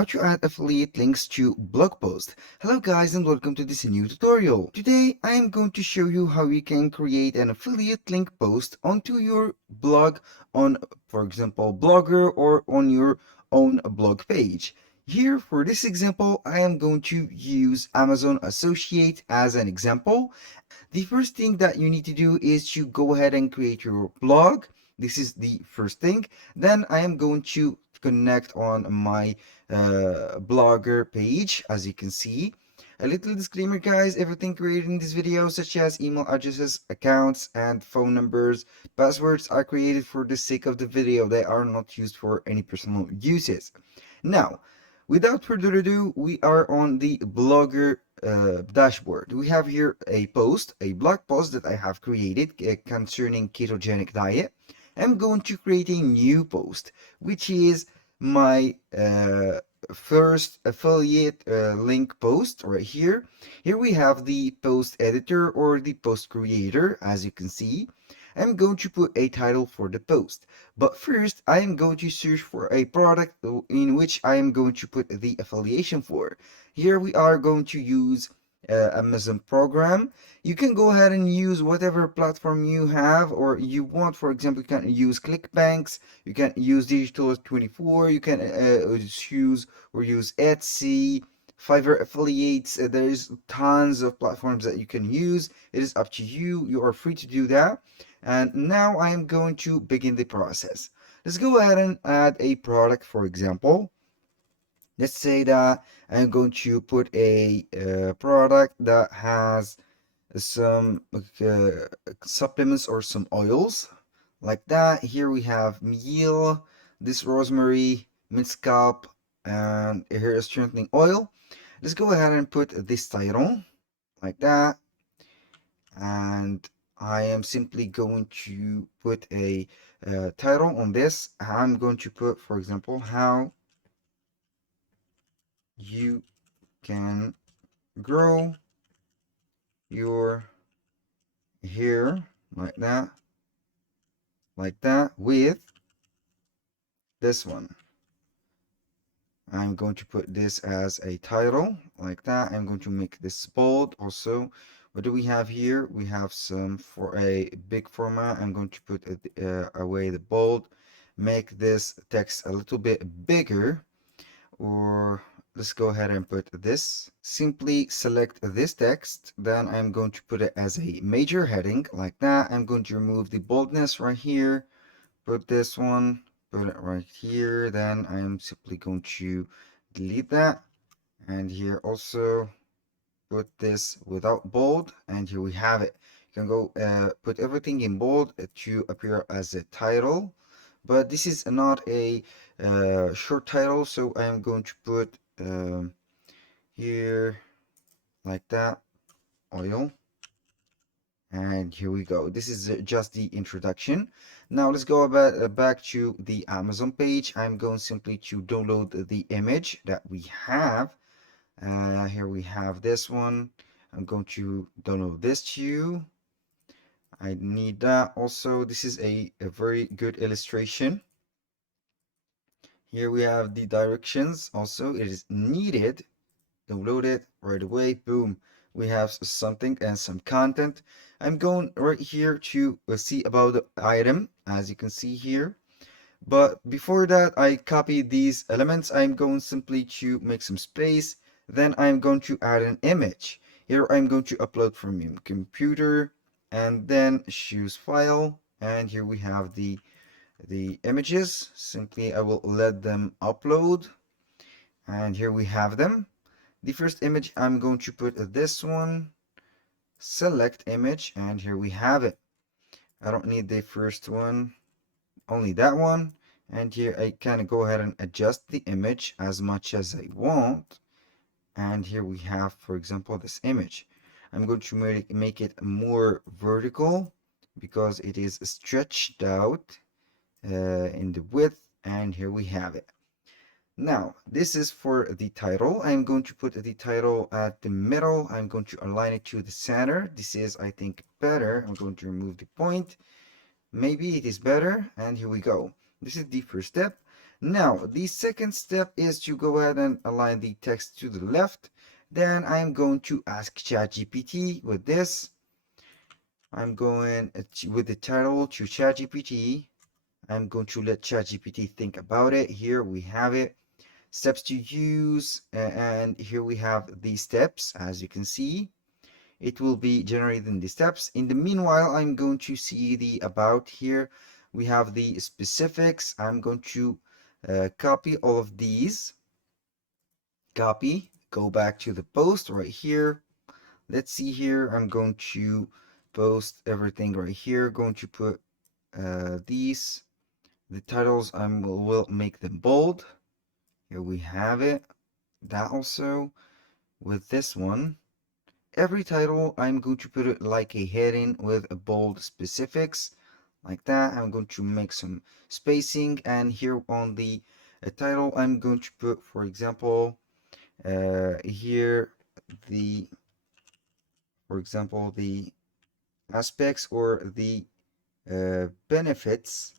how to add affiliate links to blog posts. Hello guys and welcome to this new tutorial. Today I am going to show you how you can create an affiliate link post onto your blog on, for example, Blogger or on your own blog page. Here for this example I am going to use Amazon Associate as an example. The first thing that you need to do is to go ahead and create your blog. This is the first thing. Then I am going to connect on my blogger page. As you can see, a little disclaimer guys, everything created in this video such as email addresses, accounts and phone numbers, passwords are created for the sake of the video. They are not used for any personal uses. Now, without further ado, we are on the blogger dashboard. We have here a post, a blog post that I have created concerning ketogenic diet. I'm going to create a new post, which is my first affiliate link post right here. Here we have the post editor or the post creator. As you can see, I'm going to put a title for the post. But first, I am going to search for a product in which I am going to put the affiliation for. Here we are going to use Amazon program. You can go ahead and use whatever platform you have or you want. For example, you can use ClickBanks, you can use Digital24, you can use Etsy, Fiverr affiliates. There's tons of platforms that you can use. It is up to you. You are free to do that. And now I am going to begin the process. Let's go ahead and add a product, for example. Let's say that I'm going to put a product that has some supplements or some oils like that. Here we have meal, this rosemary, mint scalp, and hair strengthening oil. Let's go ahead and put this title like that, and I am simply going to put a title on this. I'm going to put, for example, how you can grow your hair like that with this one. I'm going to put this as a title like that. I'm going to make this bold also. What do we have here? We have some for a big format. I'm going to put away the bold, make this text a little bit bigger, or let's go ahead and put this. Simply select this text, then I'm going to put it as a major heading like that. I'm going to remove the boldness right here, put this one, put it right here. Then I'm simply going to delete that, and here also put this without bold, and here we have it. You can go put everything in bold to appear as a title, but this is not a short title, so I'm going to put here like that, oil, and here we go. This is just the introduction. Now let's go back to the Amazon page. I'm going simply to download the image that we have. Here we have this one. I'm going to download this to you. I need that also. This is a very good illustration. Here we have the directions also. It is needed. Download it right away. Boom. We have something and some content. I'm going right here to see about the item, as you can see here. But before that, I copy these elements. I'm going simply to make some space. Then I'm going to add an image. Here I'm going to upload from your computer and then choose file. And here we have the images. Simply I will let them upload. And here we have them. The first image, I'm going to put this one, select image, and here we have it. I don't need the first one, only that one. And here I can go ahead and adjust the image as much as I want. And here we have, for example, this image. I'm going to make it more vertical because it is stretched out in the width. And here we have it. Now, this is for the title. I'm going to put the title at the middle. I'm going to align it to the center. This is, I think, better. I'm going to remove the point. Maybe it is better. And here we go. This is the first step. Now, the second step is to go ahead and align the text to the left. Then I'm going to ask ChatGPT with this. I'm going with the title to ChatGPT. I'm going to let ChatGPT think about it. Here we have it. Steps to use, and here we have the steps. As you can see, it will be generating the steps. In the meanwhile, I'm going to see the about here. We have the specifics. I'm going to copy all of these. Copy, go back to the post right here. Let's see here. I'm going to post everything right here. Going to put these. The titles I will make them bold. Here we have it. That also with this one. Every title I'm going to put it like a heading with a bold specifics like that. I'm going to make some spacing, and here on the title I'm going to put, for example, here the the aspects or the benefits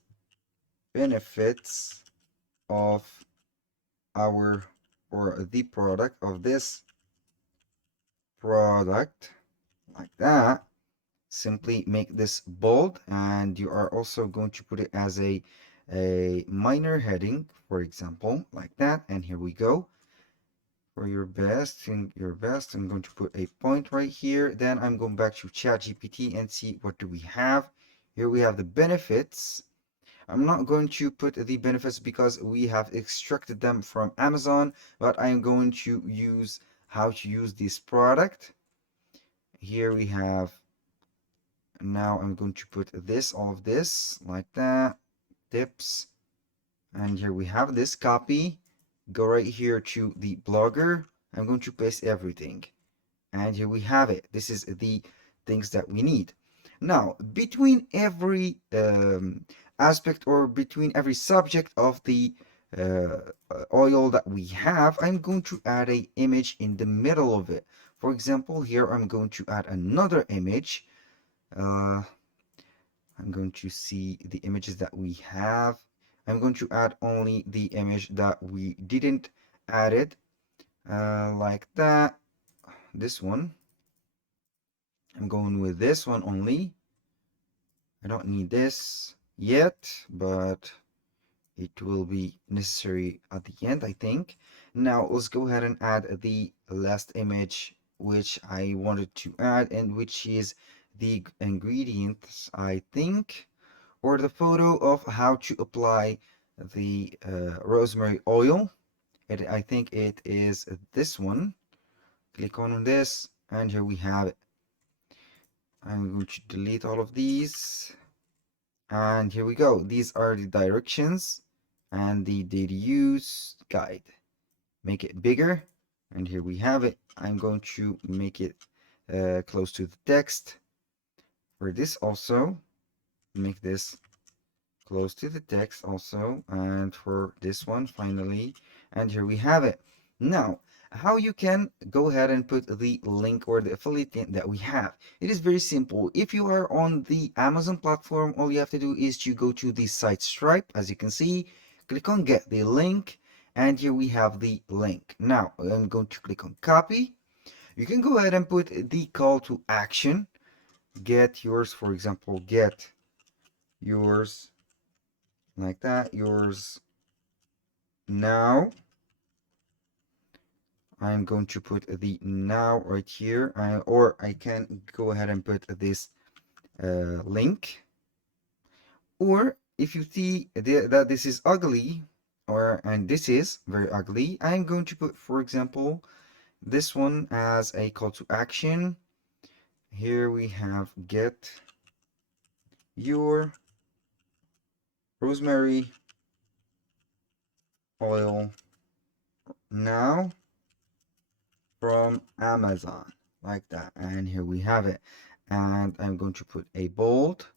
of our or the product of this product like that. Simply make this bold, and you are also going to put it as a minor heading, for example, like that. And here we go. For your best, I'm going to put a point right here. Then I'm going back to ChatGPT and see what do we have. Here we have the benefits. I'm not going to put the benefits because we have extracted them from Amazon, but I'm going to use how to use this product. Here we have, now I'm going to put this, all of this, like that, tips. And here we have this copy. Go right here to the blogger. I'm going to paste everything. And here we have it. This is the things that we need. Now, between every aspect or between every subject of the oil that we have, I'm going to add a image in the middle of it. For example, here I'm going to add another image. I'm going to see the images that we have. I'm going to add only the image that we didn't add it, like that. This one. I'm going with this one only. I don't need this yet, but it will be necessary at the end, I think. Now let's go ahead and add the last image which I wanted to add, and which is the ingredients, I think, or the photo of how to apply the rosemary oil. I think it is this one. Click on this, and here we have it. I'm going to delete all of these, and here we go. These are the directions and the data use guide. Make it bigger, and here we have it. I'm going to make it close to the text. For this also, make this close to the text also, and for this one finally, and here we have it. Now, how you can go ahead and put the link or the affiliate link that we have. It is very simple. If you are on the Amazon platform, all you have to do is to go to the site Stripe. As you can see, click on get the link, and here we have the link. Now I'm going to click on copy. You can go ahead and put the call to action. Get yours, for example, get yours, like that, yours now. I'm going to put the now right here, or I can go ahead and put this link. Or if you see that this is ugly, and this is very ugly, I'm going to put, for example, this one as a call to action. Here we have get your rosemary oil now from Amazon, like that. And here we have it. And I'm going to put a bold,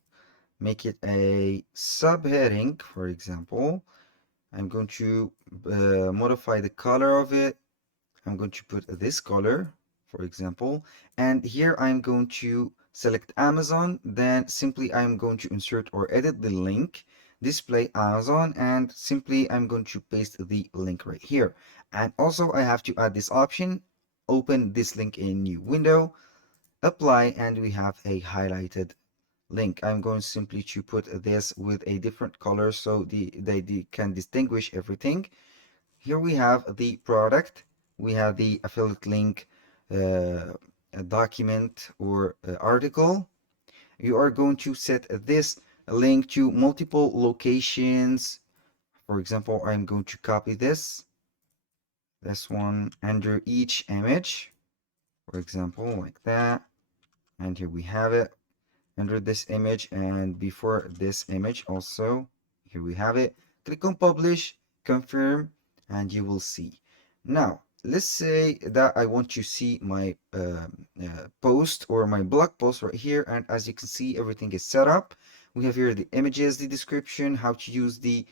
make it a subheading, for example. I'm going to modify the color of it. I'm going to put this color, for example, and here I'm going to select Amazon. Then simply I'm going to insert or edit the link. display Amazon, and simply I'm going to paste the link right here. And also I have to add this option, open this link in new window, apply, and we have a highlighted link. I'm going simply to put this with a different color so they can distinguish everything. Here we have the product, we have the affiliate link, a document or article. You are going to set this link to multiple locations. For example, I'm going to copy this one under each image, for example, like that. And here we have it under this image, and before this image also, here we have it. Click on publish, confirm, and you will see. Now let's say that I want to see my post or my blog post right here, and as you can see, everything is set up. We have here the images, the description, how to use the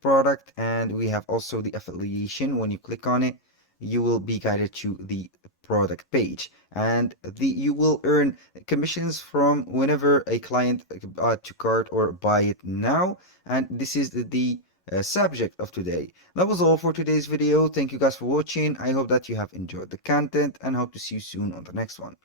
product, and we have also the affiliation. When you click on it, you will be guided to the product page, and you will earn commissions from whenever a client add to cart or buy it now. And this is the subject of today. That was all for today's video. Thank you guys for watching. I hope that you have enjoyed the content and hope to see you soon on the next one.